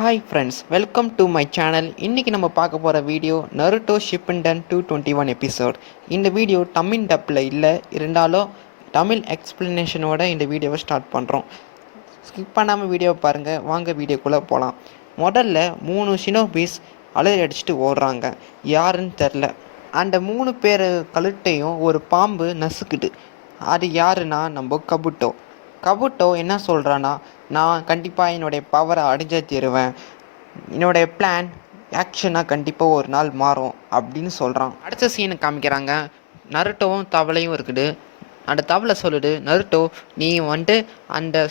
Hi friends, welcome to my channel. இன்றைக்கி நம்ம பார்க்க போகிற வீடியோ நருட்டோ ஷிப்பண்டன் 221 எபிசோட். இந்த வீடியோ தமிழ் டப்பில் இல்லை, இருந்தாலும் தமிழ் எக்ஸ்ப்ளனேஷனோட இந்த வீடியோவை ஸ்டார்ட் பண்ணுறோம். ஸ்கிப் பண்ணாமல் வீடியோவை பாருங்கள். வாங்க வீடியோக்குள்ளே போகலாம். முதல்ல 3 ஷினோபிஸ் அலறி அடிச்சுட்டு ஓடுறாங்க. யாருன்னு தெரில. அந்த 3 பேர் கழுட்டையும் ஒரு பாம்பு நசுக்குது. அது யாருன்னா நம்ம கபுட்டோ என்ன சொல்கிறான்னா, நான் கண்டிப்பாக என்னுடைய பவரை அடைஞ்சே தீருவேன், என்னுடைய பிளான் ஆக்ஷனாக கண்டிப்பாக ஒரு நாள் மாறும் அப்படின்னு சொல்கிறான். அடுத்த சீனை காமிக்கிறாங்க. நருட்டோவும் தவளையும் இருக்குது. அந்த தவளை சொல்லுது, நருட்டோ நீ அந்த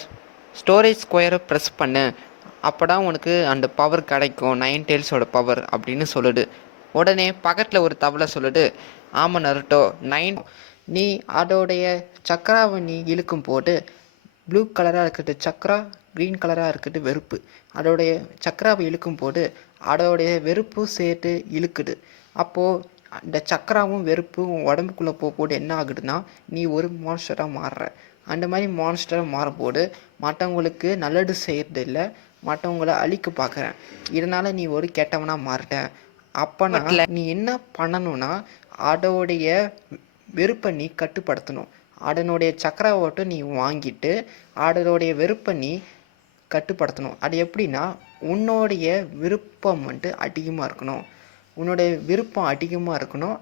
ஸ்டோரேஜ் ஸ்கொயரை ப்ரெஸ் பண்ணு, அப்போ தான் உனக்கு அந்த பவர் கிடைக்கும், 9 டெயில்ஸோட பவர் அப்படின்னு சொல்லுது. உடனே பக்கத்தில் ஒரு தவளை சொல்லுது, ஆமாம் நருட்டோ, 9 நீ அதோடைய சக்கராவை நீ இழுக்கும் போது ப்ளூ கலராக இருக்கிறது சக்ரா, க்ரீன் கலராக இருக்கிறது வெறுப்பு. அதோடைய சக்கராவை இழுக்கும் போது அதோடைய வெறுப்பும் சேர்த்து இழுக்குது. அப்போது அந்த சக்கராவும் வெறுப்பும் உடம்புக்குள்ளே போகும்போது என்ன ஆகுதுன்னா, நீ ஒரு மான்ஸ்டராக மாறுற. அந்த மாதிரி மான்ஸ்டராக மாறும்போது மற்றவங்களுக்கு நல்லது செய்கிறது இல்லை, மற்றவங்கள அழிக்க பார்க்குறேன். இதனால் நீ ஒரு கெட்டவனாக மாறிட்ட. அப்போனா நீ என்ன பண்ணணும்னா, அதோடைய வெறுப்பை நீ கட்டுப்படுத்தணும். அதனுடைய சக்கராவோட்டை நீ வாங்கிட்டு அதனுடைய வெறுப்பை நீ கட்டுப்படுத்தணும். அது எப்படின்னா, உன்னுடைய விருப்பம் அதிகமாக இருக்கணும். உன்னுடைய விருப்பம் அதிகமாக இருக்கணும்.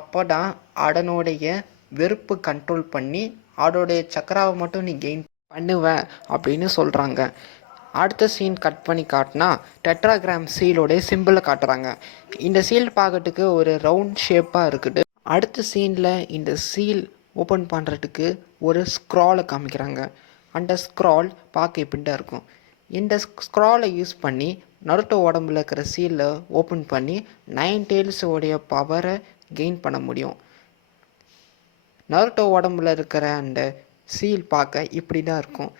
அப்போ தான் அதனுடைய வெறுப்பு கண்ட்ரோல் பண்ணி அதோடைய சக்கராவை மட்டும் நீ கெயின் பண்ணுவ அப்படின்னு சொல்கிறாங்க. அடுத்த சீன் கட் பண்ணி காட்டினா டெட்ராகிராம் சீலோடைய சிம்பிளை காட்டுறாங்க. இந்த சீல் பார்க்கறதுக்கு ஒரு ரவுண்ட் ஷேப்பாக இருக்குது. அடுத்த சீனில் இந்த சீல் ஓப்பன் பண்ணுறதுக்கு ஒரு ஸ்க்ராலை காமிக்கிறாங்க. அந்த ஸ்க்ரால் பார்க்க இப்படி தான் இருக்கும். இந்த ஸ்க்ராலை யூஸ் பண்ணி நருட்டோ உடம்புல இருக்கிற சீலை ஓப்பன் பண்ணி 9 டெயில்ஸோடைய பவரை கெயின் பண்ண முடியும். நருட்டோ உடம்புல இருக்கிற அந்த சீல் பார்க்க இப்படி தான் இருக்கும்.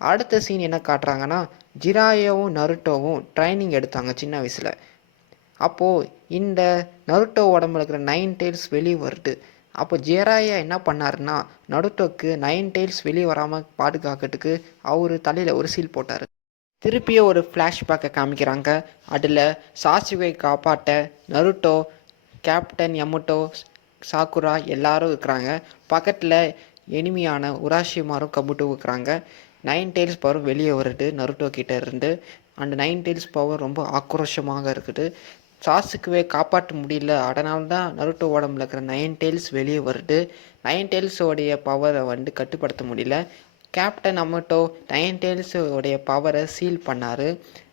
அடுத்த சீன் என்ன காட்டுறாங்கன்னா, ஜிராயோவும் நருட்டோவும் ட்ரைனிங் எடுத்தாங்க சின்ன வயசில். அப்போது இந்த நருட்டோ உடம்புல இருக்கிற 9 டெயில்ஸ் வெளியே வருது. அப்போ ஜிராயா என்ன பண்ணாருன்னா, நருட்டோக்கு 9 டெயில்ஸ் வெளியே வராமல் பாதுகாக்கிறதுக்கு அவர் தலையில் ஒரு சீல் போட்டார். திருப்பியும் ஒரு ஃப்ளாஷ்பேக்கை காமிக்கிறாங்க. அதில் சாசுகே காப்பாற்ற நருட்டோ, கேப்டன் யமட்டோ, சாக்குரா எல்லாரும் இருக்கிறாங்க. பக்கத்தில் எனிமியான உராஷிமாரும் கபுட்டோ இருக்கிறாங்க. 9 டெயில்ஸ் பவர் வெளியே வருது நருட்டோ கிட்டே இருந்து. அந்த 9 டெயில்ஸ் பவர் ரொம்ப ஆக்ரோஷமாக இருக்குது. சாசுக்குவே காப்பாற்ற முடியல, அதனால தான் நருட்டோ உடம்புல இருக்கிற 9 டெயில்ஸ் வெளியே வருது. 9 டெயில்ஸோடைய பவரை கட்டுப்படுத்த முடியல. கேப்டன் அமட்டோ 9 டெயில்ஸோடைய பவரை சீல் பண்ணார்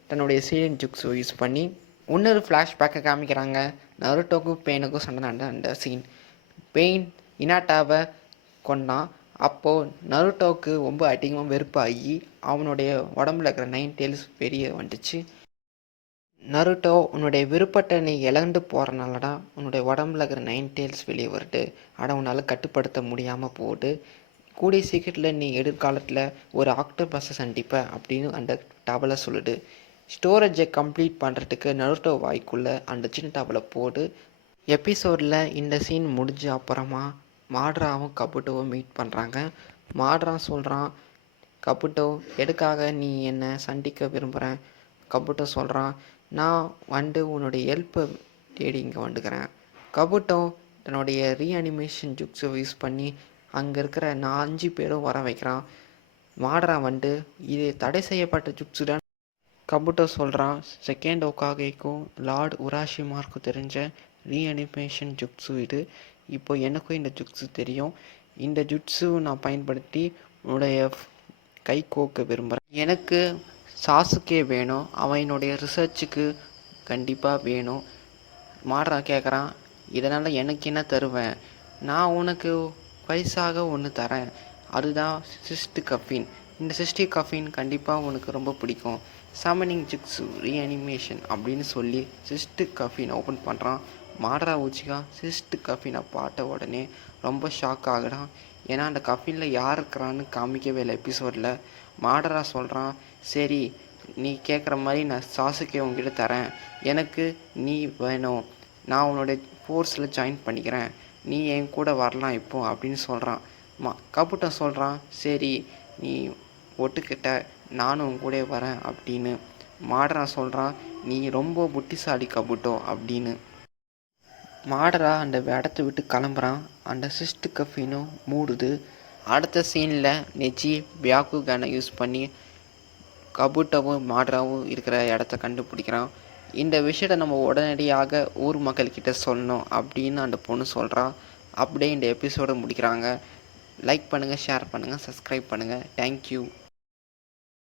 தன்னுடைய சீலிங் ஜுக்ஸை யூஸ் பண்ணி. இன்னொரு ஃப்ளாஷ்பேக்கை காமிக்கிறாங்க. நருட்டோக்கும் பெயினுக்கும் சண்டை நடந்த அந்த சீன். பெயின் இனாட்டாவை கொண்டான். அப்போது நருட்டோவுக்கு ரொம்ப அதிகமாக வெறுப்பாகி அவனுடைய உடம்புல இருக்கிற 9 டெயில்ஸ் வெளியே வந்துச்சு. நருட்டோ, உன்னுடைய விருப்பத்தை நீ இழந்து போகிறனால தான் உன்னுடைய உடம்புல இருக்கிற 9 டெயில்ஸ் வெளியே வருது. ஆனால் உன்னால் கட்டுப்படுத்த முடியாமல் போகுது. கூடிய சீக்கிரத்தில் நீ எதிர்காலத்தில் ஒரு ஆக்டோபஸை சந்திப்ப அப்படின்னு அந்த டவலை சொல்லுது. ஸ்டோரேஜை கம்ப்ளீட் பண்ணுறதுக்கு நருட்டோ வாய்க்குள்ளே அந்த சின்ன டவலை போடு. எபிசோடில் இந்த சீன் முடிஞ்ச அப்புறமா மாட்ராவும் கபுட்டோவும் மீட் பண்ணுறாங்க. மாட்ரா சொல்கிறான், கபுட்டோ எதுக்காக நீ என்னை சந்திக்க விரும்புகிறேன்? கபுட்டோ சொல்கிறான், நான் உன்னுடைய ஹெல்ப்பை தேடி இங்கே வந்துக்கிறேன். கபுட்டோ தன்னுடைய ரீஅனிமேஷன் ஜுக்ஸை யூஸ் பண்ணி அங்கே இருக்கிற 5 பேரும் வர வைக்கிறான். மாட்ரா இது தடை செய்யப்பட்ட ஜுக்ஸு தான். கபுட்டோ சொல்கிறான், செகண்ட் ஓகாகேக்கும் லார்ட் உராஷிமாருக்கும் தெரிஞ்ச ரீஅனிமேஷன் ஜுக்ஸு இது. இப்போ எனக்கும் இந்த ஜுக்ஸு தெரியும். இந்த ஜுட்ஸு நான் பயன்படுத்தி உன்னுடைய கை கோக்க விரும்புகிறேன். எனக்கு சாசுகே வேணும், அவனுடைய ரிசர்ச்சுக்கு கண்டிப்பாக வேணும். மாட்ரா கேட்குறான், இதனால் எனக்கு என்ன தருவேன்? நான் உனக்கு பரிசாக ஒன்று தரேன், அதுதான் சிஸ்ட் கஃபின். இந்த சிஸ்டி கஃபின் கண்டிப்பாக உனக்கு ரொம்ப பிடிக்கும். சமனிங் ஜிக்ஸு ரீஅனிமேஷன் அப்படின்னு சொல்லி சிஸ்ட் கஃபின் ஓப்பன் பண்ணுறான். மாட்ரா ஊச்சிக்கா சிஸ்ட் கஃபினை பார்த்த உடனே ரொம்ப ஷாக் ஆகுறான். ஏன்னா அந்த கஃபினில் யார் இருக்கிறான்னு காமிக்கவே இல்லை எபிசோடில். மாட்ரா சொல்கிறான், சரி நீ கேட்குற மாதிரி நான் சாசுகே உங்ககிட்ட தரேன், எனக்கு நீ வேணும், நான் உன்னோடைய ஃபோர்ஸில் ஜாயின் பண்ணிக்கிறேன், நீ என் கூட வரலாம் இப்போ அப்படின்னு சொல்கிறான். கபுட்டோ சொல்கிறான், சரி நீ ஒட்டுக்கிட்ட நானும் உன் கூட வரேன் அப்படின்னு. மாடரா சொல்கிறான், நீ ரொம்ப புத்திசாலி கபுட்டோ அப்படின்னு. மாடரா அந்த இடத்த விட்டு கிளம்புறான். அந்த சிஸ்ட் கஃபினும் மூடுது. அடுத்த சீனில் நெஜி பியாக்குகானை யூஸ் பண்ணி கபுட்டோவும் மாடராவும் இருக்கிற இடத்த கண்டுபிடிக்கிறான். இந்த விஷயத்தை நம்ம உடனடியாக ஊர் மக்கள்கிட்ட சொல்லணும் அப்படின்னு அந்த பொண்ணு சொல்கிறா. அப்படியே இந்த எபிசோடை முடிக்கிறாங்க. லைக் பண்ணுங்கள், ஷேர் பண்ணுங்கள், சப்ஸ்கிரைப் பண்ணுங்கள். தேங்க்யூ.